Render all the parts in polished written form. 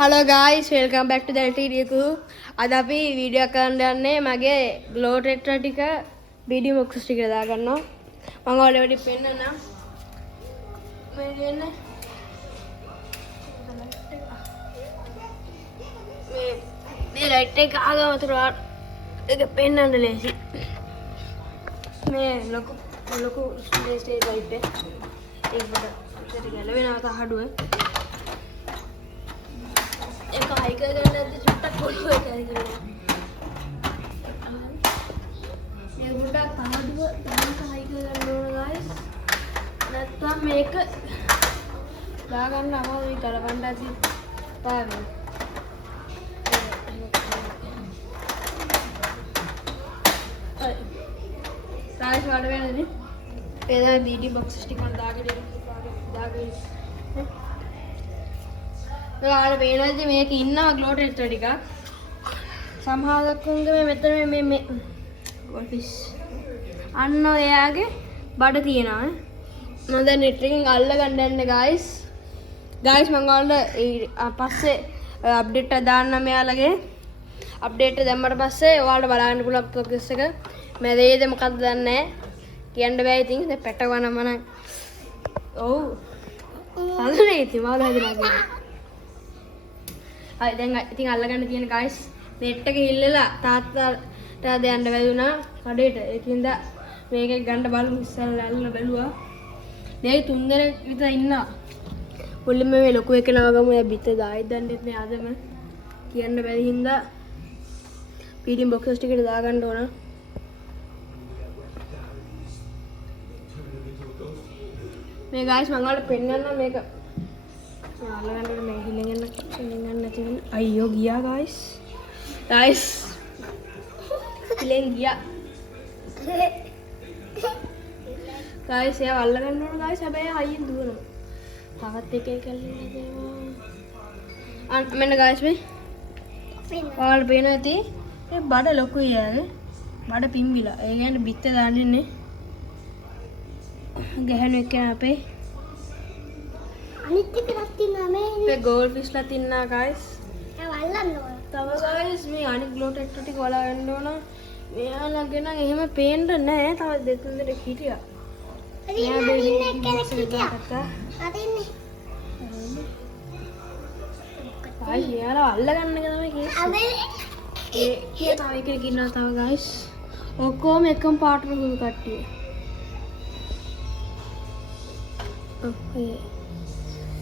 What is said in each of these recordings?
Hello guys, welcome back to the LTD Crew. අද අපි video කරන්න යන්නේ මගේ glow detector ටික BD box ටික දාගන්නවා. මම ඔයාලට පෙන්නන්නම්. මේ දෙන්නේ මේ ලයිට් එක ආගම තුර ඒක පෙන්නන්න ලේසි. මේ ලොකු ස්ටේජ් ලයිට් එක ඒක පොඩ ගැලවෙනවා තහඩුව. एक हाई कर गया तो छुट्टा खोलो है क्या किया ये बुड्ढा कहाँ दुआ कहाँ का हाई कर गया लोग गाइस नत्ता मेक दागन नामा भी करवंडा थी तावे गाइस वाले में नहीं पेदा बीडी बॉक्स स्टिक में दागे ඔයාලට පේනවාද මේක ඉන්නවා ග්ලෝ ටෙස්ටර් ටික සමහරකුන්ගේ මේ මෙතන මේ ඔෆිස් අන්න එයාගේ බඩ තියෙනවා මම දැන් නෙට් එකෙන් අල්ල ගන්න යන්නේ guys මම ඔයාලට පස්සේ අප්ඩේට් එක දාන්න මෙයාලගේ අප්ඩේට් එක දැම්මට පස්සේ ඔයාලට බලන්න පුළුවන් ප්‍රොග්‍රස් එක මම දෙයිද මොකක්ද දන්නේ නැහැ කියන්න බෑ ඉතින් දැන් පැටවනම නම් ඔව් හදන්නේ ඉතින් මාළු හදනවා කියන්නේ අය දැන් ඉතින් අල්ලගන්න තියෙන guys net එක ඉල්ලලා තාත්තාට දෙන්න වැදුනා කඩේට ඒකින්ද මේක ගන්න බලමු ඉස්සෙල්ලා අල්ලලා බැලුවා දෙයි තුන් දෙනෙක් විතර ඉන්නවා මුලින්ම මේ ලොකු එක නවගමු දැන් බිත්ත දායි දන්නෙත් නෑ අදම කියන්න බැරි හින්දා පීඩින් බොක්සස් ටිකට දාගන්න ඕන මේ guys මම ඔයාලට පෙන්නන්න මේක අල්ලගන්න මේ හිලෙන් නැති වෙන අයියෝ ගියා guys හිලෙන් ගියා guys එයා අල්ලගන්න ඕන guys හැබැයි අයියෙන් දුවනවා තවත් එකේ කල්ලිලා දෙනවා මෙන්න guys මේ ඔයාලට පේනවා ඇති මේ බඩ ලොකුයි යාගේ බඩ පිම්බිලා ඒ කියන්නේ බිත්ත දාන්නේ ගැහණු එක්කන අපේ අනිත් එකක් තියෙනවා මේ ගෝල්ඩ් ෆිෂ්ලා තින්නා guys ඒක අල්ලන්න ඕන තව guys මේ අනිත් ග්ලෝ ටෙක්ටර් ටික වලා ගන්න ඕන මෙයාලගේ නම් එහෙම පේන්න නැහැ තව දෙතුන් දෙනෙක් හිටියා මෙයා බෙලින් එක්කෙනෙක් හිටියා අදින්නේ guys මෙයාලා අල්ලගන්න එක තමයි කියන්නේ ඒ කිය තව එකෙක් ඉන්නවා තව guys ඔක්කොම එකම පාටට ගුරු කට්ටිය ඔකේ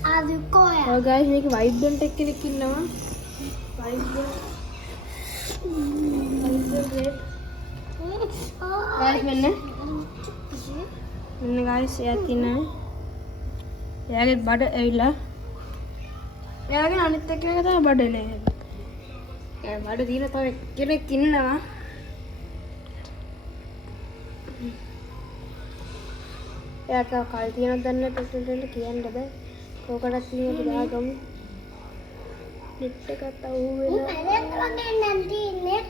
Oh guys, මේක වයිබ්‍රන්ට් එක කෙනෙක් ඉන්නවා. වයිබ්‍රන්ට්. guys මෙන්න guys එයා තිනා. එයාගේ බඩ ඇවිල්ලා. එයාගේ අනිත් එක්ක තමයි බඩ නෑ. එයා බඩ දින තව කෙනෙක් ඉන්නවා. එයාට කල් තියනවද දන්නේ ප්‍රෙසිඩන්ට් කියන්න බෑ. කොකටත් තියෙන දාගමු නෙට් එකත් අවු වෙලා මැරෙන්න වගේ නැන්ටි ඉන්නේ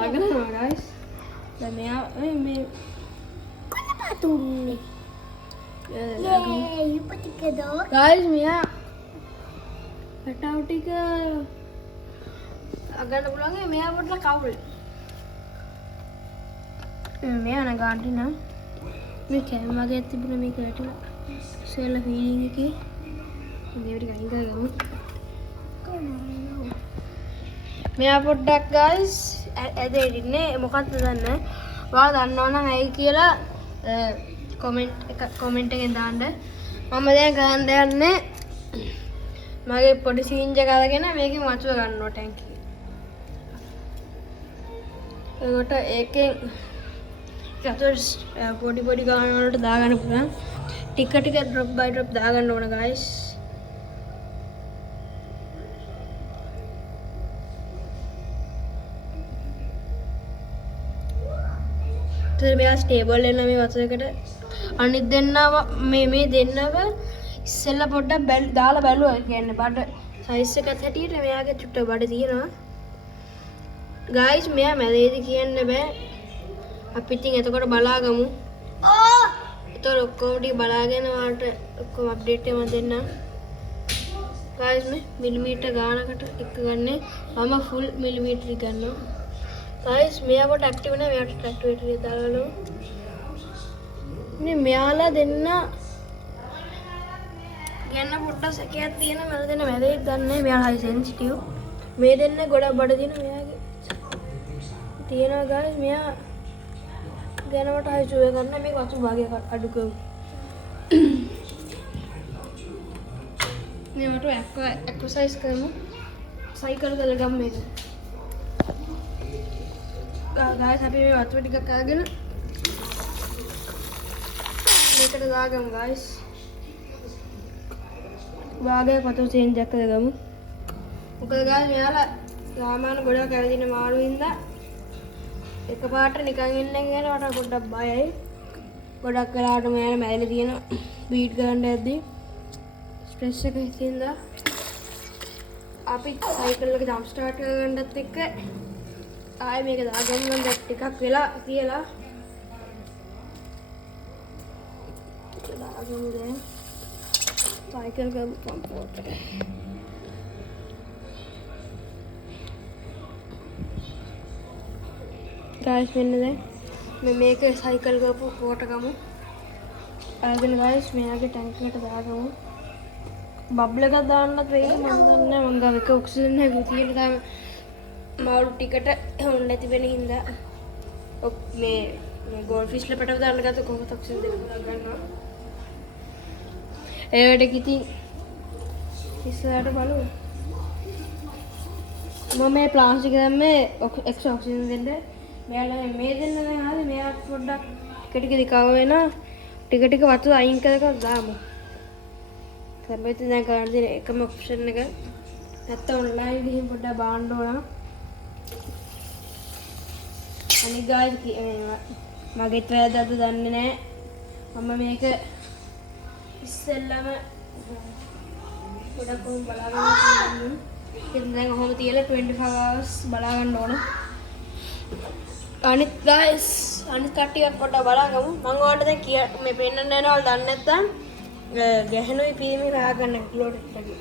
ලගනවා guys දැන් මෙයා මේ කොනපතුන්නේ යුපටිකදෝ guys මෙයා පැටව ටික අගන්න පුළුවන් මෙයා පොඩ්ඩක් කවුල් මෙයා නගාන්ටි නා මේ කැම වගේ තිබුණා මේක වැටුණා ඉස්සෙල්ලා ෆීලිං එකේ මේ ටික අයින් කරගමු මෙයා පොඩ්ඩක් guys ඇදේ ඉන්නේ මොකක්ද දන්නේ ඔයාලා දන්නවනම් ඇයි කියලා කමෙන්ට් එකෙන් දාන්න මම දැන් ගන්න යන්නේ මගේ පොඩි සීන් එක අරගෙන මේකෙන් වචුව ගන්නවා ටැංකිය ඒකට ඒකෙන් පොඩි ගාන වලට දාගන්න පුළුවන් ටික drop by drop දාගන්න ඕන guys ඉතින් මෙයා ස්ටේබල් වෙන මේ වතුරකට අනිත් දෙන්නව මේ දෙන්නව ඉස්සෙල්ලා පොඩ්ඩක් දාලා බැලුවා කියන්නේ බඩ සයිස් එකත් හැටියට මෙයාගේ චුට්ට බඩ තියෙනවා guys මෙයා මැරෙයිද කියන්න බෑ අපි ඉතින් එතකොට බලාගමු ඒතර ඔක්කොම ටික බලාගෙන වාට ඔක්කොම අප්ඩේට් එකම දෙන්න. guys මේ මිලිමීටර් ගානකට එක ගන්නේ මම ෆුල් මිලිමීටර් ගන්නවා. guys මෙයාට ඇක්ටිව් නැහැ මෙයාට ඇක්ටිවේටර් එක දාලා මේ මෙයාලා දෙන්න ගැන පොඩ්ඩක් සැකයක් තියෙන මම දෙන්න මැදේ දන්නේ මෙයාලා හයි සෙන්සිටිව් මේ දෙන්න ගොඩක් බඩ දින මෙයාගේ තියෙනවා guys මෙයා ගැනවට හයි චුව ගන්න මේ වතු භාගයක් අඩු කරමු මේවට එක්සර්සයිස් කරමු සයිකල් කරලා ගමු මේක guys අපි මේ වතුර ටිකක් අරගෙන මේකට දාගමු guys භාගයක් වතුර චේන්ජ් එකක් කරගමු මොකද guys මෙයාලා සාමාන්‍ය ගොඩක් ඇවිදින මාළු ඉඳලා එකපාරට නිකන් ඉන්න කියන මට පොඩ්ඩක් බයයි ගොඩක් වෙලාවට මෙයාලා මැරෙලා තියෙන බීට් ගන්න යද්දී ස්ට්‍රෙස් එක හිතින්දා අපි සයිකල් එක ජම්ප් ස්ටාර්ට් කරගන්නත් එක්ක ආයෙ මේක දාගමු නම් ටිකක් වෙලා කියලා දාගමු දැන් සයිකල් කරමු පම්පෝට් එක guys මෙන්න දැන් මේ මේක සයිකල් කරපු ෆෝටෝ ගමු අරගෙන guys මෙයාගේ ටැංක් එකට දාගමු බබ්ල් එකක් දාන්නත් වෙයි මම දන්නේ මම ගාව එක ඔක්සිජන් එක තියෙන තාම මාළු ටිකට හොන්න නැති වෙන හින්දා මේ ගෝල්ඩ් ෆිෂ් ල පැටව දාන්න ගත්ත කොහොමද ඔක්සිජන් දෙක ගන්නවා ඒ වැඩ ඉතින් ඉස්සරහට බලමු මම මේ ප්ලාස්ටික් දැම්මේ එක්ස්ට්‍රා ඔක්සිජන් දෙන්න මෙයාලා මේ දෙන්න දැන් ආවේ මෙයා පොඩ්ඩක් ටික ටික දිකව වෙන ටික ටික වතුර අයින් කරලා දාමු සම්බෙත් දැන් කරන්න තියෙන එකම ඔප්ෂන් එක නැත්නම් ඔන්ලයින් ගිහින් පොඩ්ඩක් බාන්න ඕන අනිත් guys මගේ ට්‍රයල් අද දන්නේ නැහැ මම මේක ඉස්සෙල්ලාම පොඩක් කොහොම බලාගන්න ඉතින් දැන් ඔහොම තියලා 25 hours බලා ගන්න ඕන අනිත් guys අනිත් කට්ටියක් පොඩ්ඩක් බලාගමු මම ඔයාලට දැන් මේ පෙන්නන්න යනවා ඔයාලා දන්නේ නැත්නම් ගැහණුයි පිරිමි රහ ගන්න ක්ලෝට් එකේ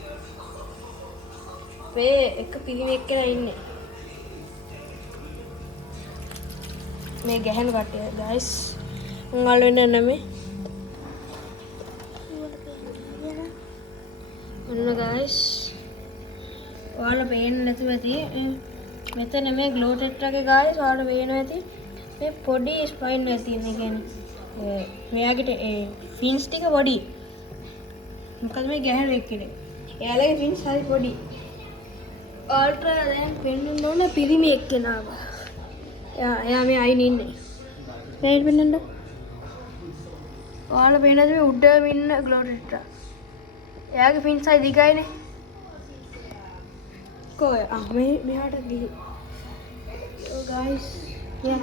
මේ එක පිරිමි එක්කලා ඉන්නේ මේ ගැහණු කට්ටිය guys මම ඔයාලා වෙන්න නැමේ ඔන්න guys ඔයාලා පේන්නේ නැතුව ඇති මෙතන මේ ග්ලෝ ටෙට්‍රාගේ guys ඔයාලා පේනවා ඇති මේ පොඩි ස්පයින් එක තියෙන කියන්නේ මෙයාගේ ෆින්ස් ටික පොඩි මොකද මේ ගැහණු එක්කනේ එයාලගේ ෆින්ස් හරි පොඩි අල්ට්‍රා දැන් පෙන්නුන්න ඕන පිරිමි එක්කෙනාව එයා මේ අයින් ඉන්නේ මේක පෙන්නන්න ඔයාලා පේනද මේ උඩම ඉන්න ග්ලෝ ටෙට්‍රා එයාගේ ෆින්ස් හරි දිගයිනේ කොයි මෙහාට ගිහි guys මෙයා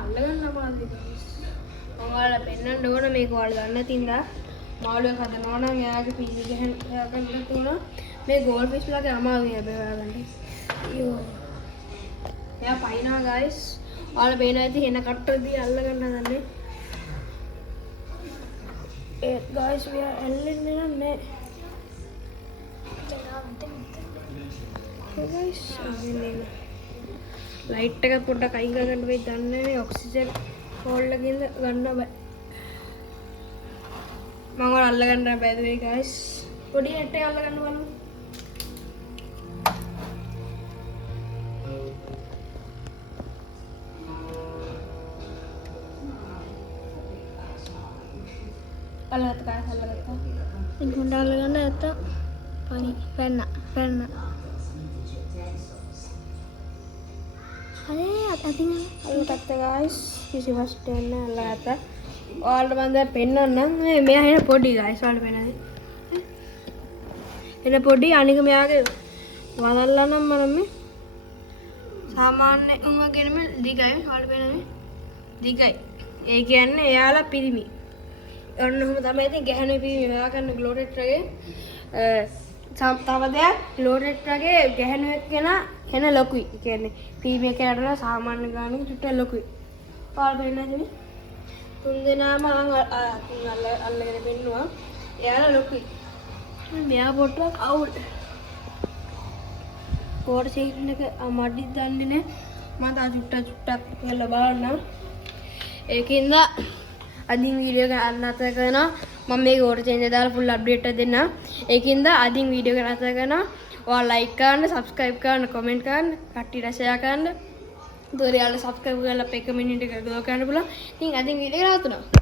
අල්ලගන්න අමාරුයි guys ඔයාලා පෙන්නන්න ඕන මේක ඔයාලා දන්න තින්දා මාළුවෙක් හදනවා නම් එයාගේ පිළි ගහන්න තුන මේ ගෝල්ඩ් ෆිෂ් වලගේ අමාරුයි හැබැයි ඔයාලා ගන්න අයියෝ එයා පයින්නවා guys ඔයාලා පේනවා ඇති එන කට්ටදී අල්ල ගන්න හදන්නේ ඒ guys මෙයා ඇල්ලෙන්නේ නැහැ guys ලයිට් එක පොඩ්ඩක් අයින් කරගන්න වෙයි දන්නේ නැහැ ඔක්සිජන් හෝල් එකකින් ගන්න බෑ මම ඔයාලා අල්ල ගන්න බෑද වෙයි guys පොඩි net එක අල්ල ගන්න බලමු අල්ලගත්ත guys අල්ලගත්තා ඉතින් හොඳ අල්ල ගන්න නැත්තම් පනි පැන්න අනේ අතින් අල්ලගත්ත guys කිසි වස්තුවක් නැහැ අල්ලගත්තා ඔයාලට මම දැන් පෙන්නන්නම් මෙයා එන පොඩි guys ඔයාලට පේනද එන පොඩි අනික මෙයාගේ වලල්ලා නම් මම සාමාන්‍ය උන්වගෙනම දිගයි ඔයාලට පේනද දිගයි ඒ කියන්නේ එයාලා පිරිමි ඔන්න ඔහොම තමයි ඉතින් ගැහණු පිරිමි හොයාගන්න ග්ලෝටෙට්‍රාගේ තව දෙයක් ග්ලෝටෙට්‍රාගේ ගැහණු එක්කෙන හෙන ලොකුයි. ඒ කියන්නේ පිරිමි එක්කෙනාට සාමාන්‍ය ගානක චුට්ටක් ලොකුයි. පාල් වෙන්නදී තුන් දෙනාම අල්ලගෙන පෙන්නුවා. එයාලා ලොකුයි. මෙයා පොට්ටක් අවුල්. පොර සීන් එක මඩි දන්නේ නැහැ. මම තා චුට්ටක් කියලා බලන්න. ඒකින්ද අදින් වීඩියෝ එක අන්නත කරනවා. මම මේක ඕඩර් චේන්ජ් දාලා ෆුල් අප්ඩේට් එක දෙන්නම්. ඒකින්ද අදින් වීඩියෝ එක නැතර කරනවා. ඔයාලා ලයික් කරන්න, සබ්ස්ක්‍රයිබ් කරන්න, කමෙන්ට් කරන්න, කට්ටියට ෂෙයා කරන්න. දොරියාලා සබ්ස්ක්‍රයිබ් කරලා අපේ කමියුනිටි එක ග්‍රෝ කරන්න පුළුවන්. ඉතින් අදින් වීඩියෝ එක නවතුනවා.